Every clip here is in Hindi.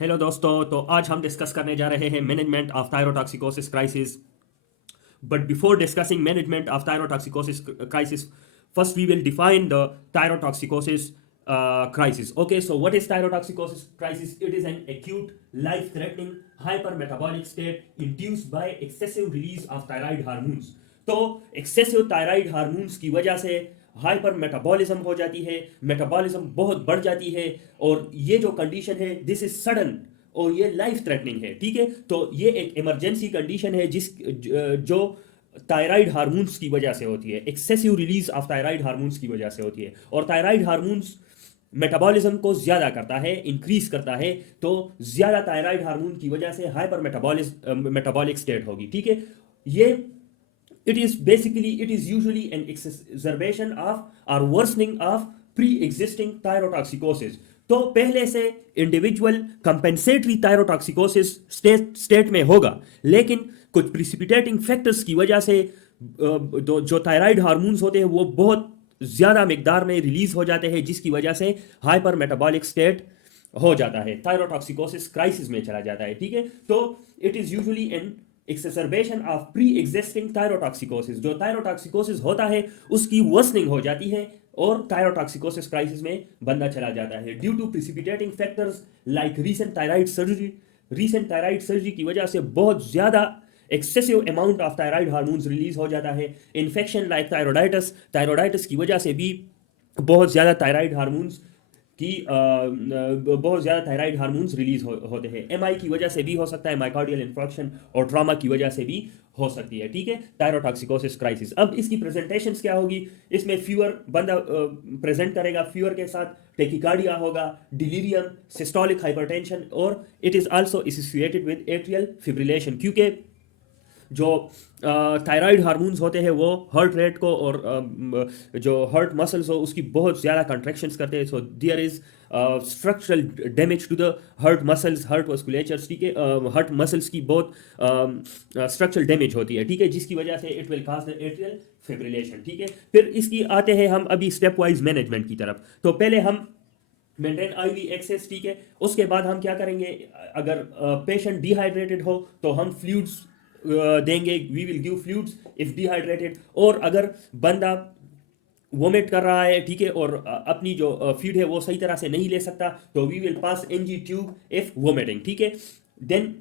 हेलो दोस्तों। तो आज हम डिस्कस करने जा रहे हैं management of thyrotoxicosis crisis. But before discussing management of thyrotoxicosis crisis, first we will define the thyrotoxicosis crisis. Okay, so what is thyrotoxicosis crisis? It is an acute, life-threatening hypermetabolic state induced by excessive release of thyroid hormones. तो एक्सेसिव थायराइड हार्मोन्स की वजह से हाइपर मेटाबॉलिज्म हो जाती है, मेटाबॉलिज्म बहुत बढ़ जाती है, और ये जो कंडीशन है दिस इज सडन और ये लाइफ थ्रेटनिंग है। ठीक है, तो ये एक इमरजेंसी कंडीशन है जो थायराइड हार्मोन्स की वजह से होती है, excessive release of thyroid hormones की वजह से होती है। और थायराइड हार्मोन्स मेटाबॉलिज्म को ज्यादा करता है, इंक्रीज करता है। तो ज्यादा थायराइड हार्मोन की वजह से हाइपर मेटाबॉलिक स्टेट होगी। ठीक है, ये it is usually an exacerbation of or worsening of pre-existing thyrotoxicosis. तो पहले से इंडिविजुअल कंपेंसेटरी थायरोटॉक्सिकोसिस स्टेट में होगा, लेकिन कुछ प्रिसिपिटेटिंग फैक्टर्स की वजह से जो थायराइड हार्मोन्स होते हैं वो बहुत ज्यादा मिकदार में रिलीज हो जाते हैं, जिसकी वजह से हाइपर मेटाबॉलिक स्टेट हो जाता है, थायरोटॉक्सिकोसिस क्राइसिस में चला जाता है। ठीक है, तो it is usually an exacerbation of pre existing thyrotoxicosis. जो थायरोटॉक्सिकोसिस होता है उसकी वर्सनिंग हो जाती है और थायरोटॉक्सिकोसिस क्राइसिस में बंदा चला जाता है due to precipitating factors like recent thyroid surgery की वजह से बहुत ज्यादा excessive amount of thyroid hormones release हो जाता है। इन्फेक्शन लाइक थायरोडाइटिस की वजह से भी बहुत ज़्यादा थायराइड हार्मोन्स की बहुत ज़्यादा थायराइड हार्मोन्स रिलीज होते हैं। एमआई की वजह से भी हो सकता है, माइकार्डियल इंफ्रॉक्शन और ट्रॉमा की वजह से भी हो सकती है। ठीक है, थायरोटॉक्सिकोसिस क्राइसिस। अब इसकी प्रेजेंटेशंस क्या होगी? इसमें फीवर बंदा प्रेजेंट करेगा, फीवर के साथ टेकिकार्डिया होगा, डिलीरियम, सिस्टोलिक हाइपरटेंशन, और it is also associated with atrial fibrillation, क्योंकि जो थायराइड हार्मोन्स होते हैं वो हार्ट रेट को और जो हार्ट मसल्स हो उसकी बहुत ज़्यादा कंट्रैक्शंस करते हैं। So there is structural damage to the heart muscles, heart musculatures. ठीक है, हार्ट मसल्स की बहुत स्ट्रक्चरल डैमेज होती है। ठीक है, जिसकी वजह से it will cause the atrial fibrillation. ठीक है, फिर इसकी आते हैं हम अभी स्टेप वाइज मैनेजमेंट की तरफ। तो पहले हम मेंटेन आईवी एक्सेस। ठीक है, उसके बाद हम क्या करेंगे? अगर पेशेंट डिहाइड्रेटेड हो तो हम फ्लूइड्स देंगे, we will give fluids if dehydrated. और अगर बंदा वोमिट कर रहा है, ठीक है, और अपनी जो फीड है वो सही तरह से नहीं ले सकता, तो we will pass NG tube if vomiting. ठीक है, then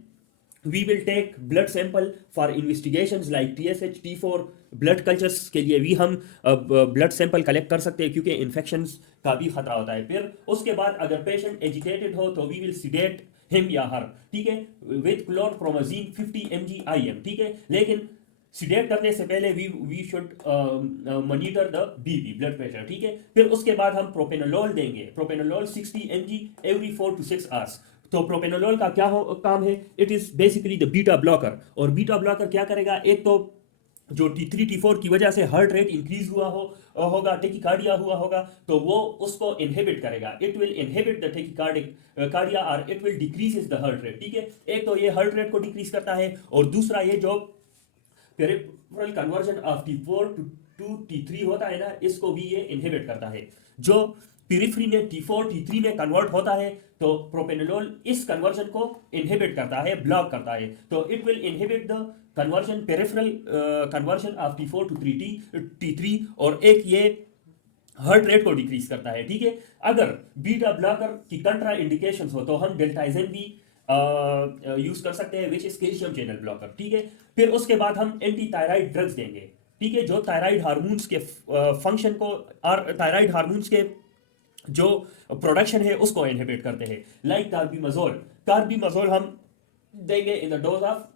we will take blood sample for investigations like TSH, T4। Blood cultures के लिए भी हम ब्लड सैंपल कलेक्ट कर सकते हैं, क्योंकि इन्फेक्शंस का भी खतरा होता है। फिर उसके बाद अगर पेशेंट एजिटेटेड हो तो वी विल सिडेट हिम या हर, ठीक है, विद क्लोरप्रोमाजीन 50 mg IM। ठीक है, लेकिन सिडेट करने से पहले we should monitor the BP, blood pressure. ठीक है, फिर उसके बाद हम प्रोपेनोलोल देंगे, propranolol 60 mg every 4 to 6 hours. तो प्रोपेनोलोल का क्या काम है? It is basically the beta blocker. और बीटा ब्लॉकर क्या करेगा? एक तो जो T3 T4 की वजह से हार्ट रेट इंक्रीज हुआ होगा, टेकिकार्डिया हुआ होगा, तो वो उसको इनहिबिट करेगा। It will inhibit the tachycardic cardia और it will decrease the heart rate. ठीक है, एक तो ये हार्ट रेट को डिक्रीज करता है, और दूसरा ये जो peripheral conversion of T4 to T3 होता है ना, इसको भी ये इनहिबिट करता है। जो पेरिफेरी में T4 T3 में कन्वर्ट होता है, तो प्रोपेनोलोल इस कन्वर्जन को इनहिबिट करता है, ब्लॉक करता है। तो it will inhibit the conversion, peripheral conversion of T4 to T3, और एक ये हार्ट रेट को डिक्रीज करता है। ठीक है, अगर बीटा ब्लॉकर की कंट्रा इंडिकेशंस हो तो हम डेल्टाइजेन भी यूज कर सकते हैं, which is calcium channel blocker. ठीक है, फिर उसके बाद हम एंटी थायराइड ड्रग्स देंगे, ठीक है, जो थायराइड हार्मोन्स के फंक्शन को और थायराइड हार्मोन्स के जो प्रोडक्शन है उसको इनहिबिट करते हैं, लाइक कार्बिमazole। कार्बिमazole हम देंगे in the dose of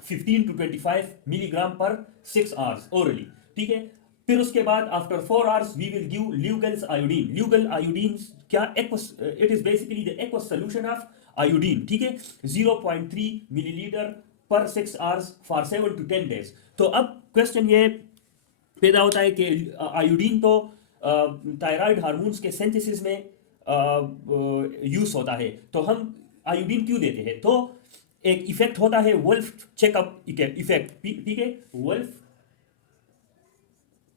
15 to 25 milligram per 6 hours orally. ठीक है, फिर उसके बाद after 4 hours we will give Lugol's iodine. Lugol iodine क्या? It is basically the aqueous solution of iodine. ठीक है, 0.3 मिलीलीटर पर 6 आवर्स फॉर 7 to 10 डेज। तो अब क्वेश्चन ये पैदा होता है कि आयोडीन तो थायराइड हार्मोन्स के सिंथेसिस में यूज होता है, तो हम आयोडीन क्यों देते हैं? तो एक इफेक्ट होता है वुल्फ चेकअप इफेक्ट। ठीक है, वुल्फ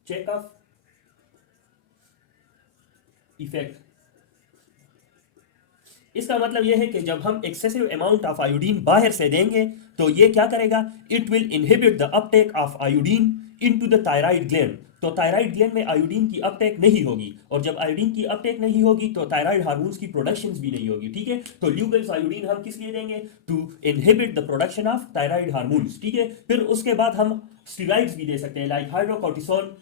चेकअप इफेक्ट। इसका मतलब ये है कि जब हम एक्सेसिव अमाउंट ऑफ आयोडीन बाहर से देंगे तो ये क्या करेगा, it will inhibit the Uptake of iodine into the thyroid gland. तो थायराइड ग्लैंड में आयोडीन की अपटेक नहीं होगी, और जब आयोडीन की अपटेक नहीं होगी तो थायराइड हार्मोन्स की प्रोडक्शन भी नहीं होगी, ठीक है। तो ल्यूगल्स आयोडीन हम किस लिए देंगे, to inhibit the production of thyroid hormones, ठीक है। फिर उसके बाद हम स्टीरॉइड्स भी दे सकते हैं, लाइक हाइड्रोकोर्टिसोन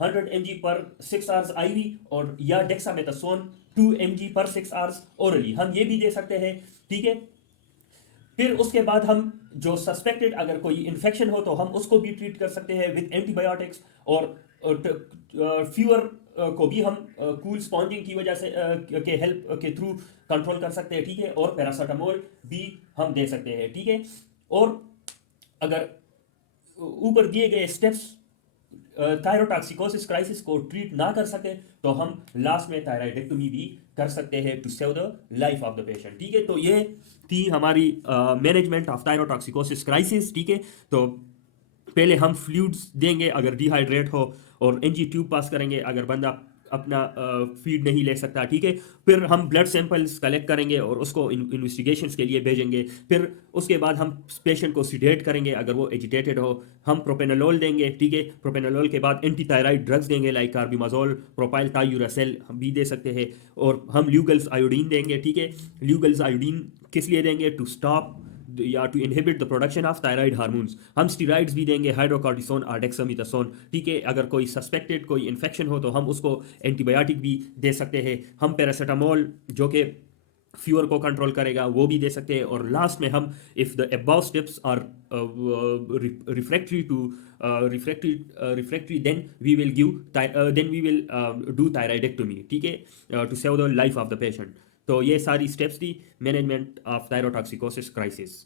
100 mg पर 6 आवर्स आईवी, और या डेक्सामेथासोन 2 mg पर 6 आवर्स ओरली, हम ये भी दे सकते हैं, ठीक है। फिर उसके बाद हम जो सस्पेक्टेड अगर कोई इन्फेक्शन हो तो हम उसको भी ट्रीट कर सकते हैं विद एंटीबायोटिक्स, और फीवर को भी हम कूल स्पॉन्जिंग की वजह से के हेल्प के थ्रू कंट्रोल कर सकते हैं, ठीक है। और पैरासीटामोल भी हम दे सकते हैं, ठीक है। और अगर ऊपर दिए गए स्टेप्स थायरोटॉक्सिकोसिस क्राइसिस को ट्रीट ना कर सके तो हम लास्ट में थायराइडेक्टोमी भी कर सकते हैं to save the life of the patient, ठीक है। तो ये थी हमारी मैनेजमेंट ऑफ थायरोटॉक्सिकोसिस क्राइसिस, ठीक है। तो पहले हम फ्लूइड्स देंगे अगर डिहाइड्रेट हो, और एनजी ट्यूब पास करेंगे अगर बंदा अपना फीड नहीं ले सकता, ठीक है। फिर हम ब्लड सैंपल्स कलेक्ट करेंगे और उसको इन्वेस्टिगेशंस के लिए भेजेंगे। फिर उसके बाद हम पेशेंट को सीडेट करेंगे अगर वो एजिटेटेड हो, हम प्रोपेनोलोल देंगे, ठीक है। प्रोपेनोलोल के बाद एंटी थायराइड ड्रग्स देंगे लाइक कार्बिमाजोल, प्रोपाइल थायूरासेल हम भी दे सकते हैं। और हम ल्यूगल्स आयोडीन देंगे, ठीक है। ल्यूगल्स आयोडीन किस लिए देंगे, टू स्टॉप या to inhibit the production of thyroid hormones. हम स्टीरॉइड्स भी देंगे, हाइड्रोकॉर्टिसोन और डेक्सामेथासोन, ठीक है। अगर कोई सस्पेक्टेड कोई इन्फेक्शन हो तो हम उसको एंटीबायोटिक भी दे सकते हैं। हम पैरासीटामोल जो कि फीवर को कंट्रोल करेगा वो भी दे सकते हैं। और लास्ट में हम if the above steps are refractory to refractory then we will do thyroidectomy, ठीक है, to save the life of the patient. तो ये सारी स्टेप्स थी मैनेजमेंट ऑफ थायरोटॉक्सिकोसिस क्राइसिस।